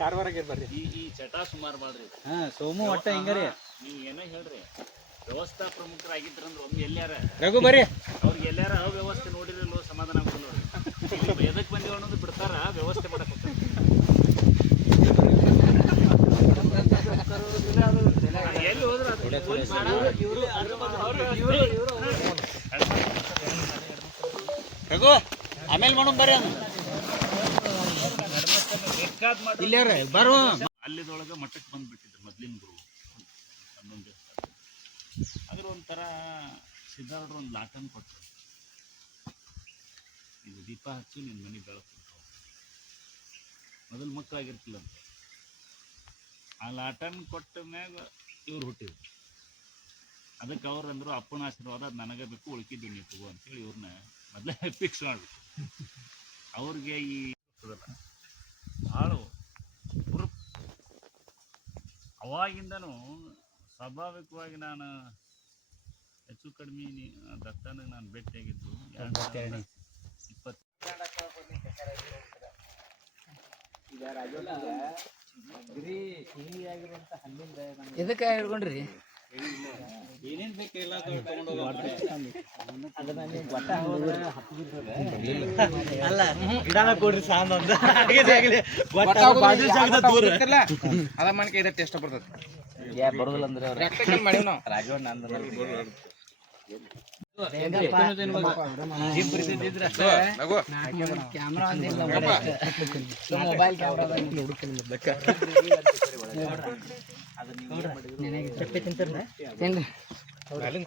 ಕಾರವಾರಾಗ ಬರ್ರಿ. ಈ ಚಟ ಸುಮಾರು ಮಾಡ್ರಿ. ಸೋಮು ಒಟ್ಟ ಹಿಂಗರಿ ನೀವು ಏನೋ ಹೇಳ್ರಿ. ವ್ಯವಸ್ಥಾ ಪ್ರಮುಖರಾಗಿದ್ರಂದ್ರೆ ಒಮ್ಮೆ ಎಲ್ಲಾರ ರಘು ಬರ್ರಿ ಅವ್ರಿಗೆ ಎಲ್ಲಾರ ಅವ್ಯವಸ್ಥೆ ನೋಡಿರಲ್ಲೋ ಸಮಾಧಾನ ಆಗೋದಿಲ್ಲ ಅವ್ರಿಗೆ. ಎದಕ್ಕೆ ಬಂದಿವ ಅನ್ನೋದು ಬಿಡ್ತಾರ, ವ್ಯವಸ್ಥೆ ಮಾಡಕ್ ಹೋಗ್ತಾರೆ. ಎಲ್ಲಿ ಹೋದ್ರು ರಘು ಆಮೇಲೆ ಮಾಡೋಣ ಬರ್ರಿ. ಇಲ್ಲೇ ಬರು ಅಲ್ಲಿದೊಳಗೆ ಮಠಕ್ಕೆ ಬಂದ್ಬಿಟ್ಟಿದ್ರು ಮೊದ್ಲಿನ ಗುರು ಹನ್ನೊಂದು. ಅದ್ರ ಒಂಥರ ಸಿದ್ಧಾರ್ಡ್ರು ಒಂದು ಲಾಟನ್ ಕೊಟ್ಟರು. ಇದು ದೀಪ ಹಚ್ಚಿ ನಿನ್ನ ಮನೆ ಬೆಳಕು ಮೊದಲು ಮಕ್ಕಳಾಗಿರ್ತಿಲ್ಲ ಅಂತ. ಆ ಲಾಟನ್ ಕೊಟ್ಟ ಮ್ಯಾಗ ಇವ್ರು ಹುಟ್ಟಿದ್ರು. ಅದಕ್ಕೆ ಅವ್ರು ಅಂದರು ಅಪ್ಪನ ಆಶೀರ್ವಾದ ಅದು ನನಗೆ ಬೇಕು, ಉಳ್ಕಿದ್ದು ನೀವು ತಗೋ ಅಂತೇಳಿ ಇವ್ರನ್ನ ಮೊದಲೇ ಫಿಕ್ಸ್ ಮಾಡ್ಬೇಕು. ಅವ್ರಿಗೆ ಈ ಭಾಳ ಅವಾಗಿಂದನೂ ಸ್ವಾಭಾವಿಕವಾಗಿ ನಾನು ಹೆಚ್ಚು ಕಡಿಮೆ ದತ್ತನಿಗೆ ನಾನು ಭೇಟಿಯಾಗಿದ್ದು 2020. ಇದಕ್ಕೆ ಹಿಡ್ಕೊಂಡ್ರಿ ಏನೇನ್ ಬೇಕಿಲ್ಲ ಅಲ್ಲ ಗಿಡನ ಕೊಡ್ರಿ ಸಾಂದ್ ಅಂದ ಅದ ಮನಕೆ ಇದ ಟೇಸ್ಟ್ ಬರ್ತದೆ. ಬರೋದಿಲ್ಲ ಅಂದ್ರೆ ರಾಜವಣ್ಣ ಕ್ಯಾಮ್ರಾ ಮೊಬೈಲ್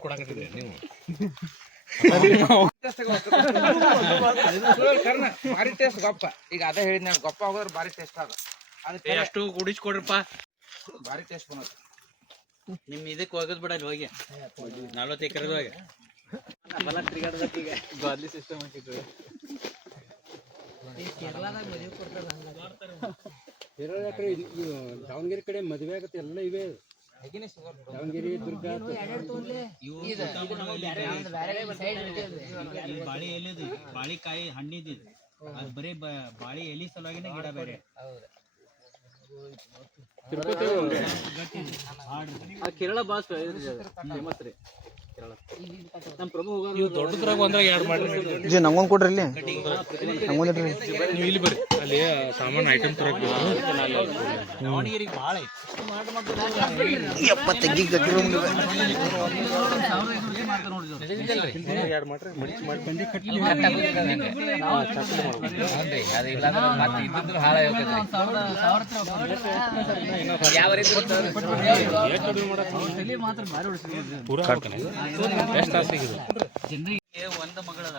ಕೊಡಾಕತ್ತಿದ್ರಿ ನೀವು ಭಾರಿ ಟೇಸ್ಟ್ ಗೊಪ್ಪ. ಈಗ ಅದೇ ಹೇಳಿದ್ ನಾನು ಗೊಪ್ಪ ಹೋಗೋದ್ರ ಭಾರಿ ಟೇಸ್ಟ್ ಅದ. ಅದಕ್ಕೆ ಅಷ್ಟು ಕುಡಿಸ್ಕೊಡ್ರಪ್ಪ, ಭಾರಿ ಟೇಸ್ಟ್ ಬರೋದು. ನಿಮ್ ಇದಕ್ಕೆ ಹೋಗೋದ್ ಬಿಡ ಹೋಗಿ 40 ಎಕರೆದೊಳಗೆ ಗಾದ್ಲಿ ಸಿಸ್ಟಮ್ ಹಾಕಿದ್ರು. ದಾವಣಗೆರೆ ಕಡೆ ಮದುವೆ ಆಗತ್ತೆ ಎಲ್ಲ ಇವೆ. ದಾವಣಗೆರೆ ದುರ್ಗ ಬಾಳಿ ಎಲೆದು ಬಾಳಿಕಾಯಿ ಹಣ್ಣಿದ್ದು ಅದು ಬರೀ ಬಾಳಿ ಎಲಿ ಸಲುವಾಗಿನ ಗಿಡ ಬೇರೆ. ಕೇರಳ ಬಾಸ್ ಫೇಮಸ್ ರೀ. ನಮ್ಮ ಪ್ರಭು ದೊಡ್ಡದ್ರಾಗ ಒಂದ್ರಾಗ ಎರಡು ಮಾಡ್ರಿ. ನಮ್ಗೊಂದು ಕೊಡ್ರಿ ಇಲ್ಲಿ ನೀವು ಇಲ್ಲಿ ಬರ್ರಿ, ಅಲ್ಲಿ ಸಾಮಾನು ಐಟಮ್ ತರಕ್ ದಾವಣಗೆರೆಗೆ ಭಾಳ ಜನರಿಗೆ ಒಂದು ಮಗಳದ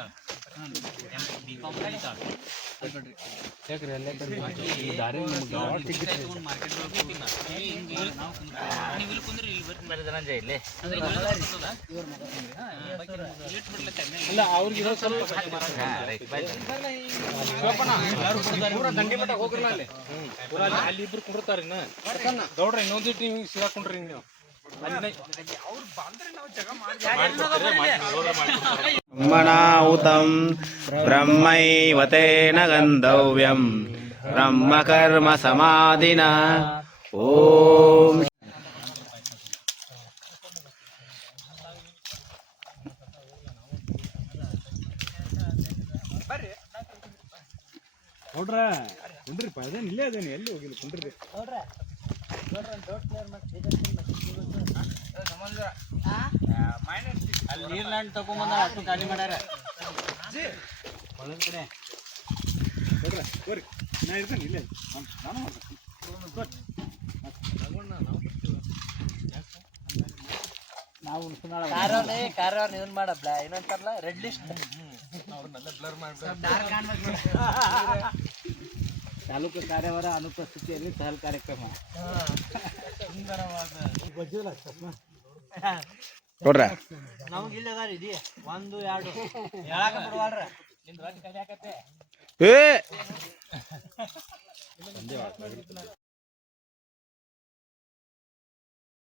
ಅಲ್ಲಿ ಇಬ್ರು ಕುಂಡ್ತಾರ ಗೌಡ್ರ ಇನ್ನೊಂದಿಟ್ಟು ನೀವು ಸಿಗಾಕೊಂಡ್ರಿ ನೀವು. ಬ್ರಹ್ಮಣಾಹುತಂ ಬ್ರಹ್ಮೈವ ತೇನ ಗಂಧವ್ಯಂ ಬ್ರಹ್ಮಕರ್ಮ ಸಮಾಧಿನ. ಓಂ ನೋಡ್ರ ಕುಂಡ್ರಿಪ್ಪ, ಅದೇನು ಇಲ್ಲೇ ಅದೇನು ಎಲ್ಲಿ ಹೋಗಿಲ್ಲ ಕುಂಡ್ರಿ. ಅಲ್ಲಿ ನೀರ್ಲ್ಯಾಂಡ್ ತಗೊಂಬಂದ ಅಷ್ಟು ಖಾಲಿ ಮಾಡ್ಯಾರ ಹೊಲದ ಕಡೆ. ನಾ ಇರ್ತಾನೆ ಇಲ್ಲೇ, ನಾನು ಕಾರ್ಯವ್ರನ್ನ ಇದನ್ ಮಾಡಬ್ಲ ಏನಂತಾರಲ್ಲ ರೆಡ್ ಲಿಸ್ಟ್. ತಾಲೂಕು ಕಾರ್ಯವರ ಅನುಪಸ್ಥಿತಿಯಲ್ಲಿ ಸಹಲ್ ಕಾರ್ಯಕ್ರಮ. ನೋಡ್ರ ನಮ್ಗೆ ಇಲ್ಲ ಅದಾರ ಇದಿ 1 2 ಹೇಳಾಕ ಬಿಡವಾಳ್ರ ನಿಂದು ರೊಕ್ಕ ಕಡಿಯಾಕತ್ತೆ.